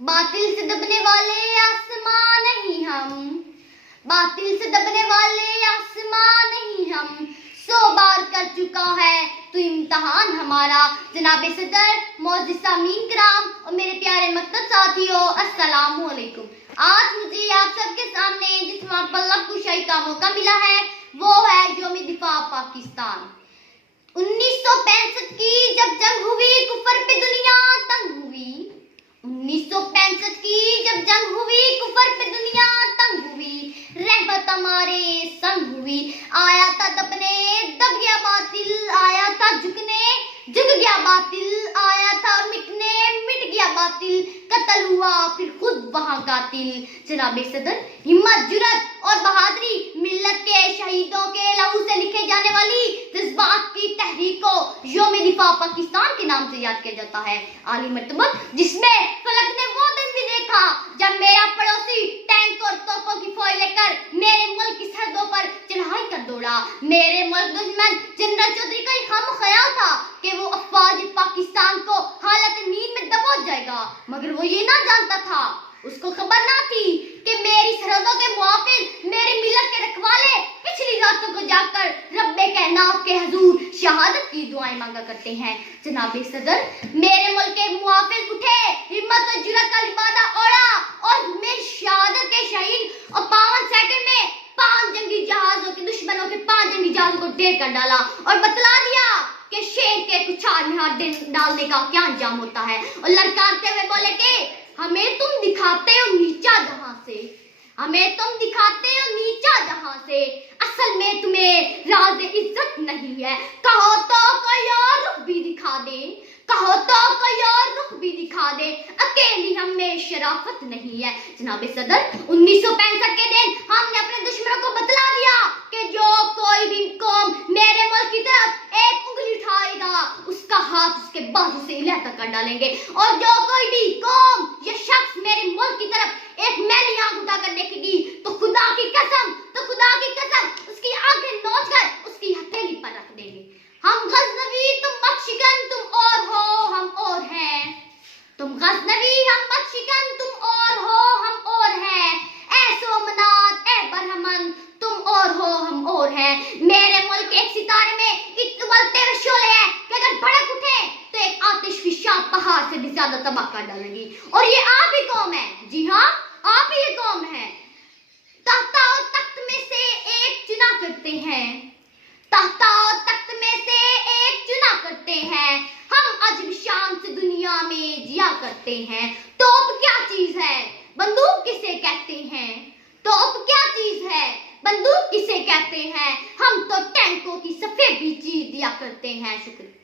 बातिल से दबने वाले आसमां नहीं हम, बातिल से दबने वाले आसमां नहीं हम, 100 बार कर चुका है तो इम्तहान हमारा। जनाब सदर, मोअज़्ज़िज़ सामीन किराम और मेरे प्यारे मकतब साथियों, अस्सलामु अलैकुम। आज मुझे आप सबके सामने जिस पल्लव कुशाई का मौका मिला है वो है यौम दिफा पाकिस्तान। 1965 की जब जंग हुई, कुफर पे दुनिया तंग हुई। 1965 की जब जंग हुई, कुफर पे दुनिया तंग हुई, रहमत हमारे संग हुई। आया था दबने, दब गया बातिल, आया था झुकने, झुक गया बातिल, आया था मिटने, मिट गया बातिल, कत्ल हुआ फिर खुद वहां कातिल। जनाब सदर, हिम्मत, जुर्रत और बहादुरी मिल्लत के शहीदों के लहू से लिखे जाने वाली जज्बात की तहरीक को यौम दिफा पाकिस्तान के नाम से याद किया जाता है। आली मर्तबत जिसमें फलक ने वो दिन भी देखा जब मेरा पड़ोसी टैंक और तोपों की फौज लेकर मेरे मुल्क की सरहदों पर चढ़ाई कर दौड़ा। मेरे मुल्क दुश्मन जनरल चौधरी का एक खाम ख्याल था कि वो अफवाज पाकिस्तान को हालत नींद में दबोच जाएगा, मगर वो ये ना जानता था, उसको खबर ना थी कि मेरी सरहदों के मुहाफिज, मेरी मिल्लत के रखवाले पिछली रातों को जाकर रब्बे कायनात के हुजूर शहादत की दुआएं मांगा करते हैं। जनाब सदर, मेरे मुल्क के मुहाफिज उठे, हिम्मत और जुर्रत का लिबादा ओढ़ा और मेरी शहादत के शहीद और 52 सेकंड में 5 जंगी जहाजों के दुश्मनों के 5 जंगी जहाजों को ढेर कर डाला और बतला दिया कि शेर के कुछार में हाथ डालने का क्या अंजाम होता है। और ललकारते हुए बोले कि हमें तुम दिखाते हो नीचा जहां से, हमें तुम दिखाते हो नीचा जहां से, असल में तुम्हें राज इज्जत नहीं है। कहो तो कोई और रुख भी दिखा दे, कहो तो कोई और रुख भी दिखा दे, अकेली हमें शराफत नहीं है। जनाब सदर, 1965 के दिन हमने अपने दुश्मनों को बतला दिया कि जो कोई भी कौम मेरे मुल्क की तरफ एक उंगली उठाएगा उसका हाथ उसके बाजू से इलाका कर डालेंगे, और जो कोई भी कौम या शख्स मेरे मुल्क की तरफ एक मैली आंख उठाकर देखेगी तो खुदा की कसम, तो खुदा की कसम उसकी आंखें नोच कर उसकी हथेली पर रख देंगे। हम गजनवी, तुम बख्शिकन, तुम और हो हम और हैं। तुम गजनवी, हम बख्शिकन, तुम और हो हम और हैं। ऐ सोमनाथ, ऐ बरहमन, तुम और हो हम और हैं। मेरे मुल्क के एक सितारे में इतवलते हुए शोले हैं कि अगर भड़क उठे तो एक आतिशफिशा पहाड़ से भी ज्यादा तबाह कर डालेगी, और ये आप ही कौम है। जी हाँ, आप ही ये कौम है। तख्ता और तख्त में से एक चुना करते हैं, तख्ता और तख्त में से एक चुना करते हैं, हम अजब शान से दुनिया में जिया करते हैं। तोप क्या चीज है, बंदूक किसे कहते हैं, तोप क्या चीज है, बंदूक किसे कहते हैं, हम तो टैंकों की सफेद भी चीज दिया करते हैं। शुक्रिया।